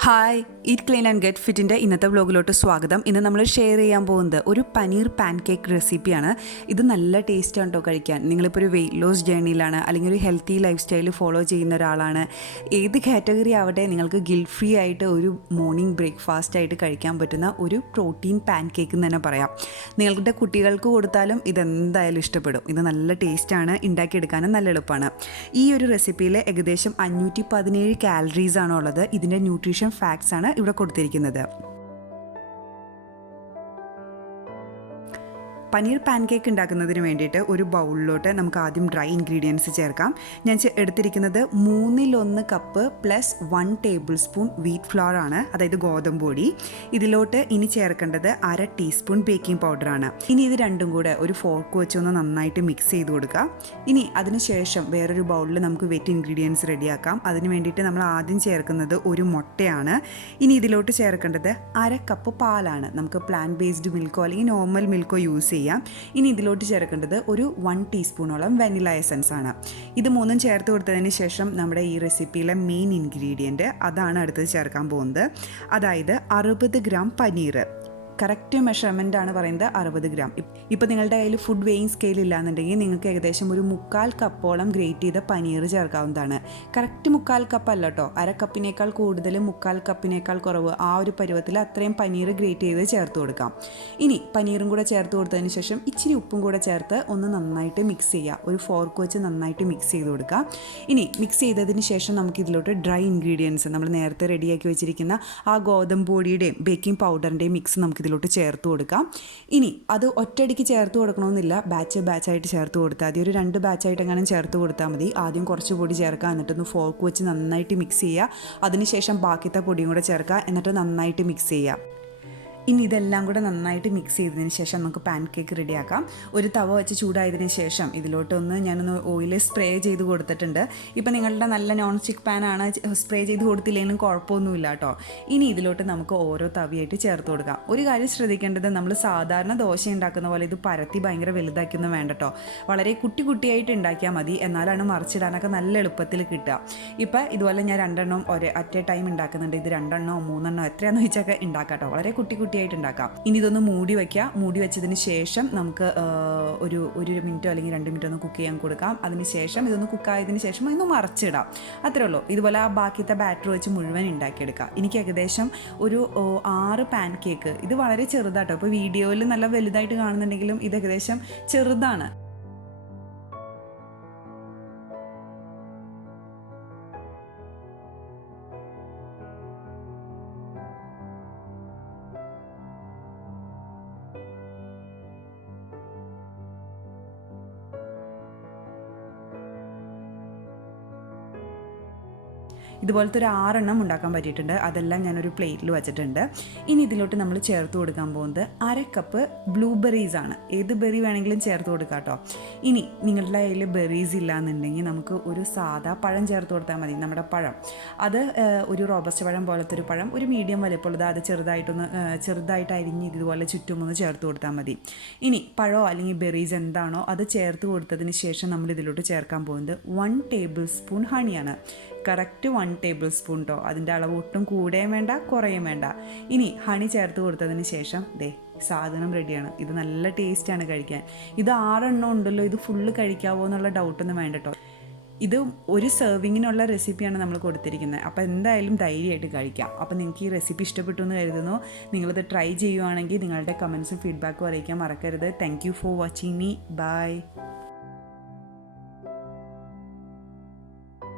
Hi eat clean and get ഫിറ്റിൻ്റെ ഇന്നത്തെ വ്ലോഗിലോട്ട് സ്വാഗതം. ഇന്ന് നമ്മൾ ഷെയർ ചെയ്യാൻ പോകുന്നത് ഒരു പനീർ പാൻകേക്ക് റെസിപ്പിയാണ്. ഇത് നല്ല ടേസ്റ്റാണ് കേട്ടോ കഴിക്കാൻ. നിങ്ങളിപ്പോൾ ഒരു വെയിറ്റ് ലോസ് ജേർണിയിലാണ്, അല്ലെങ്കിൽ ഒരു ഹെൽത്തി ലൈഫ് സ്റ്റൈൽ ഫോളോ ചെയ്യുന്ന ഒരാളാണ്, ഏത് കാറ്റഗറി ആവട്ടെ, നിങ്ങൾക്ക് ഗിൽറ്റ് ഫ്രീ ആയിട്ട് ഒരു മോർണിംഗ് ബ്രേക്ക്ഫാസ്റ്റ് ആയിട്ട് കഴിക്കാൻ പറ്റുന്ന ഒരു പ്രോട്ടീൻ പാൻകേക്ക് എന്ന് തന്നെ പറയാം. നിങ്ങളുടെ കുട്ടികൾക്ക് കൊടുത്താലും ഇതെന്തായാലും ഇഷ്ടപ്പെടും. ഇത് നല്ല ടേസ്റ്റാണ്, ഉണ്ടാക്കിയെടുക്കാനും നല്ല എളുപ്പമാണ്. ഈ ഒരു റെസിപ്പിയിൽ ഏകദേശം 517 കാലറീസ് ആണ് ഉള്ളത്. ഇതിൻ്റെ ന്യൂട്രീഷൻ ഫാക്ട്സ് ആണ് ഇവിടെ കൊടുത്തിരിക്കുന്നത്. പനീർ പാൻകേക്ക് ഉണ്ടാക്കുന്നതിന് വേണ്ടിയിട്ട് ഒരു ബൗളിലോട്ട് നമുക്ക് ആദ്യം ഡ്രൈ ഇൻഗ്രീഡിയൻസ് ചേർക്കാം. ഞാൻ എടുത്തിരിക്കുന്നത് 1/3 cup plus 1 table spoon wheat floor ആണ്, അതായത് ഗോതമ്പ് പൊടി. ഇതിലോട്ട് ഇനി ചേർക്കേണ്ടത് 1/2 ടീസ്പൂൺ ബേക്കിംഗ് പൗഡറാണ്. ഇനി ഇത് രണ്ടും കൂടെ ഒരു ഫോർക്ക് വെച്ചൊന്ന് നന്നായിട്ട് മിക്സ് ചെയ്ത് കൊടുക്കുക. ഇനി അതിനുശേഷം വേറൊരു ബൗളിൽ നമുക്ക് വെറ്റ് ഇൻഗ്രീഡിയൻസ് റെഡിയാക്കാം. അതിന് വേണ്ടിയിട്ട് നമ്മൾ ആദ്യം ചേർക്കുന്നത് ഒരു മുട്ടയാണ്. ഇനി ഇതിലോട്ട് ചേർക്കേണ്ടത് 1/2 കപ്പ് പാലാണ്. നമുക്ക് പ്ലാന്റ് ബേസ്ഡ് മിൽക്കോ അല്ലെങ്കിൽ നോർമൽ മിൽക്കോ യൂസ് ചെയ്യാം. ഇനി ഇതിലോട്ട് ചേർക്കേണ്ടത് ഒരു 1 ടീസ്പൂണോളം വെനില എസൻസ് ആണ്. ഇത് മൂന്നും ചേർത്ത് കൊടുത്തതിന് ശേഷം നമ്മുടെ ഈ റെസിപ്പിയിലെ മെയിൻ ഇൻഗ്രീഡിയൻറ്റ് അതാണ് അടുത്തത് ചേർക്കാൻ പോകുന്നത്. അതായത് 60 ഗ്രാം പനീർ. കറക്റ്റ് മെഷർമെൻ്റ് ആണ് പറയുന്നത്, 60 ഗ്രാം. ഇപ്പോൾ നിങ്ങളുടെ കയ്യിൽ ഫുഡ് വെയിങ് സ്കെയിൽ ഇല്ലാന്നുണ്ടെങ്കിൽ നിങ്ങൾക്ക് ഏകദേശം ഒരു 1/4 കപ്പോളം ഗ്രേറ്റ് ചെയ്ത പനീർ ചേർക്കാവുന്നതാണ്. കറക്റ്റ് 1/4 കപ്പ് അല്ല കേട്ടോ, 1/2 കപ്പിനേക്കാൾ കൂടുതൽ, 1/4 കപ്പിനേക്കാൾ കുറവ്, ആ ഒരു പരുവത്തിൽ അത്രയും പനീർ ഗ്രേറ്റ് ചെയ്ത് ചേർത്ത് കൊടുക്കാം. ഇനി പനീറും കൂടെ ചേർത്ത് കൊടുത്തതിന് ശേഷം ഇച്ചിരി ഉപ്പും കൂടെ ചേർത്ത് ഒന്ന് നന്നായിട്ട് മിക്സ് ചെയ്യുക. ഒരു ഫോർക്ക് വെച്ച് നന്നായിട്ട് മിക്സ് ചെയ്ത് കൊടുക്കുക. ഇനി മിക്സ് ചെയ്തതിന് ശേഷം നമുക്ക് ഇതിലോട്ട് ഡ്രൈ ഇൻഗ്രീഡിയൻസ്, നമ്മൾ നേരത്തെ റെഡിയാക്കി വെച്ചിരിക്കുന്ന ആ ഗോതമ്പ് പൊടിയുടെയും ബേക്കിംഗ് പൗഡറിൻ്റെയും മിക്സ് നമുക്ക് ഇതിലോട്ട് ചേർത്ത് കൊടുക്കാം. ഇനി അത് ഒറ്റയടിക്ക് ചേർത്ത് കൊടുക്കണമെന്നില്ല, ബാച്ചായിട്ട് ചേർത്ത് കൊടുത്താൽ മതി. ഒരു 2 ബാച്ചായിട്ട് എങ്ങനെ ചേർത്ത് കൊടുത്താൽ മതി. ആദ്യം കുറച്ച് പൊടി ചേർക്കുക, എന്നിട്ടൊന്ന് ഫോർക്ക് വെച്ച് നന്നായിട്ട് മിക്സ് ചെയ്യുക. അതിനുശേഷം ബാക്കിത്തെ പൊടിയും കൂടെ ചേർക്കുക, എന്നിട്ട് നന്നായിട്ട് മിക്സ് ചെയ്യുക. ഇനി ഇതെല്ലാം കൂടെ നന്നായിട്ട് മിക്സ് ചെയ്തതിന് ശേഷം നമുക്ക് പാൻ കേക്ക് റെഡിയാക്കാം. ഒരു തവ വെച്ച് ചൂടായതിനു ശേഷം ഇതിലോട്ടൊന്ന് ഞാനൊന്ന് ഓയിൽ സ്പ്രേ ചെയ്ത് കൊടുത്തിട്ടുണ്ട്. ഇപ്പം നിങ്ങളുടെ നല്ല നോൺ സ്റ്റിക്ക് പാനാണ്, സ്പ്രേ ചെയ്ത് കൊടുത്തില്ലെങ്കിലും കുഴപ്പമൊന്നുമില്ല കേട്ടോ. ഇനി ഇതിലോട്ട് നമുക്ക് ഓരോ തവിയായിട്ട് ചേർത്ത് കൊടുക്കാം. ഒരു കാര്യം ശ്രദ്ധിക്കേണ്ടത്, നമ്മൾ സാധാരണ ദോശ ഉണ്ടാക്കുന്ന പോലെ ഇത് പരത്തി ഭയങ്കര വലുതാക്കിയൊന്നും വേണ്ട കേട്ടോ. വളരെ കുട്ടി ഉണ്ടാക്കിയാൽ മതി, എന്നാലാണ് മറിച്ചിടാനൊക്കെ നല്ല എളുപ്പത്തിൽ കിട്ടുക. ഇപ്പം ഇതുപോലെ ഞാൻ 2 അറ്റ് എ ടൈം ഉണ്ടാക്കുന്നുണ്ട്. ഇത് 2 3 എത്രയാണെന്ന് വെച്ചൊക്കെ ഉണ്ടാക്കാം കേട്ടോ. വളരെ കുട്ടിയായിട്ട് ഉണ്ടാക്കാം. ഇനി ഇതൊന്ന് മൂടി വയ്ക്കുക. മൂടി വെച്ചതിന് ശേഷം നമുക്ക് ഒരു മിനിറ്റോ അല്ലെങ്കിൽ 2 മിനിറ്റോ ഒന്ന് കുക്ക് ചെയ്യാൻ കൊടുക്കാം. അതിന് ശേഷം ഇതൊന്ന് കുക്കായതിന് ശേഷം ഇതൊന്ന് മറിച്ചിടാം. അത്രേ ഉള്ളൂ. ഇതുപോലെ ആ ബാക്കിയത്തെ ബാറ്റർ വെച്ച് മുഴുവൻ ഉണ്ടാക്കിയെടുക്കാം. എനിക്ക് ഏകദേശം ഒരു 6 പാൻ കേക്ക്, ഇത് വളരെ ചെറുതാട്ടോ. ഇപ്പോൾ വീഡിയോയിൽ നല്ല വലുതായിട്ട് കാണുന്നുണ്ടെങ്കിലും ഇത് ഏകദേശം ചെറുതാണ്. ഇതുപോലത്തെ ഒരു 6 ഉണ്ടാക്കാൻ പറ്റിയിട്ടുണ്ട്. അതെല്ലാം ഞാനൊരു പ്ലേറ്റിൽ വെച്ചിട്ടുണ്ട്. ഇനി ഇതിലോട്ട് നമ്മൾ ചേർത്ത് കൊടുക്കാൻ പോകുന്നത് 1/2 കപ്പ് ബ്ലൂബെറീസ് ആണ്. ഏത് ബെറി വേണമെങ്കിലും ചേർത്ത് കൊടുക്കാം കേട്ടോ. ഇനി നിങ്ങളുടെ കയ്യിൽ ബെറീസ് ഇല്ലാന്നുണ്ടെങ്കിൽ നമുക്ക് ഒരു സാധാ പഴം ചേർത്ത് കൊടുത്താൽ മതി. നമ്മുടെ പഴം അത് ഒരു റോബസ്റ്റ് പഴം പോലത്തെ ഒരു പഴം, ഒരു മീഡിയം വലിപ്പമുള്ളത്, അത് ചെറുതായിട്ട് അരിഞ്ഞ് ഇതുപോലെ ചുറ്റുമൊന്ന് ചേർത്ത് കൊടുത്താൽ മതി. ഇനി പഴമോ അല്ലെങ്കിൽ ബെറീസ് എന്താണോ അത് ചേർത്ത് കൊടുത്തതിന് ശേഷം നമ്മൾ ഇതിലോട്ട് ചേർക്കാൻ പോകുന്നത് 1 ടേബിൾ സ്പൂൺ ഹണിയാണ്. കറക്റ്റ് 1 ടേബിൾ സ്പൂൺ കേട്ടോ. അതിൻ്റെ അളവ് ഒട്ടും കൂടുകയും വേണ്ട, കുറയും വേണ്ട. ഇനി ഹണി ചേർത്ത് കൊടുത്തതിന് ശേഷം സാധനം റെഡിയാണ്. ഇത് നല്ല ടേസ്റ്റാണ് കഴിക്കാൻ. ഇത് 6 ഉണ്ടല്ലോ, ഇത് ഫുള്ള് കഴിക്കാവോ എന്നുള്ള ഡൗട്ടൊന്നും വേണ്ട കേട്ടോ. ഇത് ഒരു സെർവിങ്ങിനുള്ള റെസിപ്പിയാണ് നമ്മൾ കൊടുത്തിരിക്കുന്നത്. അപ്പോൾ എന്തായാലും ധൈര്യമായിട്ട് കഴിക്കാം. അപ്പോൾ നിങ്ങൾക്ക് ഈ റെസിപ്പി ഇഷ്ടപ്പെട്ടു എന്ന് കരുതുന്നു. നിങ്ങളിത് ട്രൈ ചെയ്യുവാണെങ്കിൽ നിങ്ങളുടെ കമൻസും ഫീഡ്ബാക്കും അറിയിക്കാൻ മറക്കരുത്. Thank you for watching me. By.